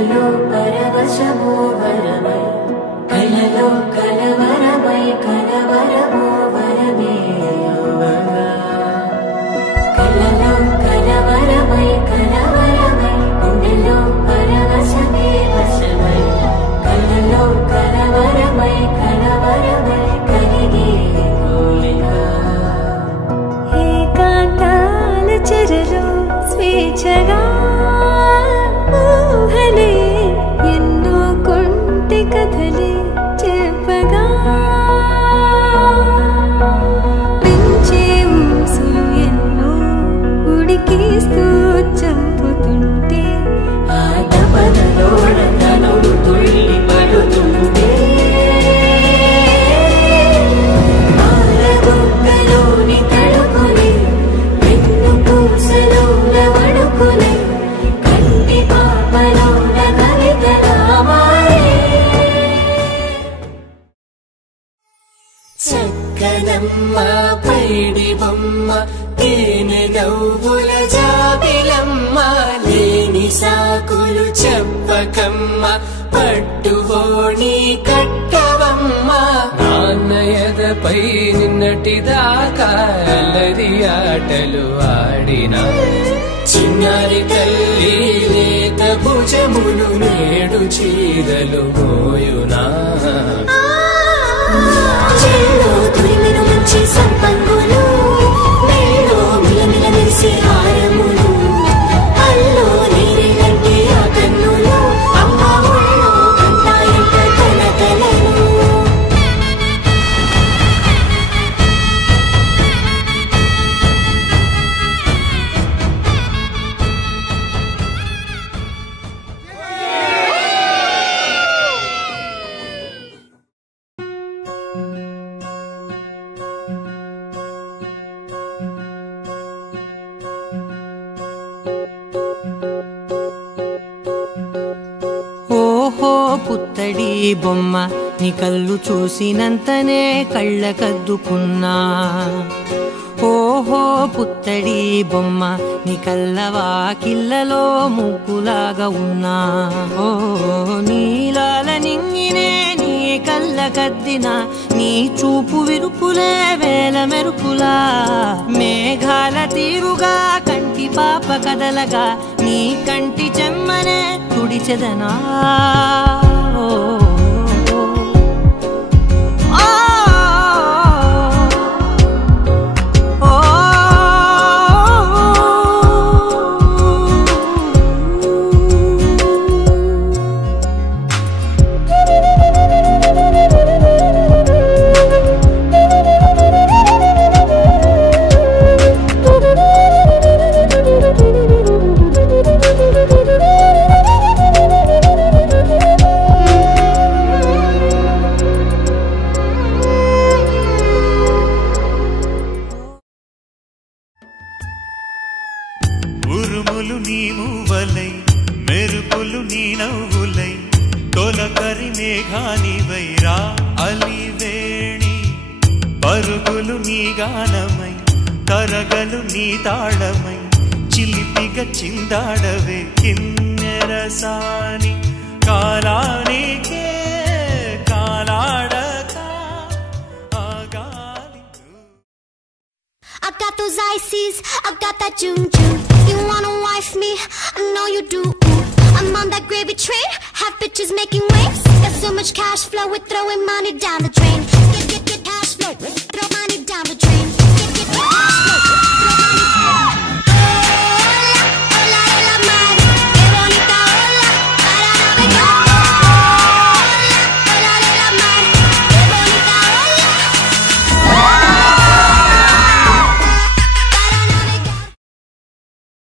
కలలో పరవశము వరమై కలలో కలవరమై కలవరము వరమే యువగా కలలో కలవరమై కలవరమై గుండెలో పరవశమే వశమై కలలో కలవరమై కలవరమై కలిగే కోరిక ఏకాంతాల చెరలో స్వేచ్ఛగా ఊహలే ఎన్నో కొంటె కథలే చెప్పగా పెంచే ఊసు ఎన్నో ఉడికిస్తూ చంపుతుంటే ఆ తపనలో తనుడు తుళ్ళి పడుతుంటే ఆరబుగ్గలోని తడుకులే వెన్ను పూసలోన వడుకులే కంటి పాపలోన కవితలా మారే చక్కనమ్మ పైడి బొమ్మ తేనె నవ్వుల జాబిలమ్మ లేని సాకులు చెప్పకమ్మ పట్టువోణి కట్టవమ్మ నాన్నయదపై నిన్నటిదాకా అల్లరి ఆటలు ఆడినా చిన్నారి తల్లి లేత భుజములు నేడు చీరలు మోయునా చెల్లో తురిమిన మంచి సంపంగులు మెల్లో మిలమిల మెరిసే హారములు అల్లో నీరిలంటే ఆ కన్నులు అమ్మ ఒళ్ళో కంటాయంట కలకలను ఓహో పుత్తడి బొమ్మ నీ కళ్ళు చూసినంతనే కళ్ళకద్దుకున్నా ఓహో పుత్తడి బొమ్మ నీ కళ్ళవాకిళ్ళలో ముగ్గులాగా ఉన్నా ఓ నీలాల నింగినే నీ కళ్ళకద్దిన నీ చూపు విరుపులే వేల మెరుపులా మేఘాల తీరుగా కంటి పాప కదలగా నీ కంటి చెమ్మనే తుడిచెదనా ఉరుములు నీ మూవలై మెరుపులు నీ నవ్వులై తొలకరి మేఘానివై రా అలివేణి పరుగులు నీ గానమై కరగలు నీ తాళమై చిలిపిగా చిందాడవే కిన్నెరసాని కాలానికే కాలాడక ఆగాలి. I got those ices, I got that juju. You wanna wife me? I know you do. I'm on that gravy train, half bitches making waves. Got so much cash flow, we're throwing money down the drain.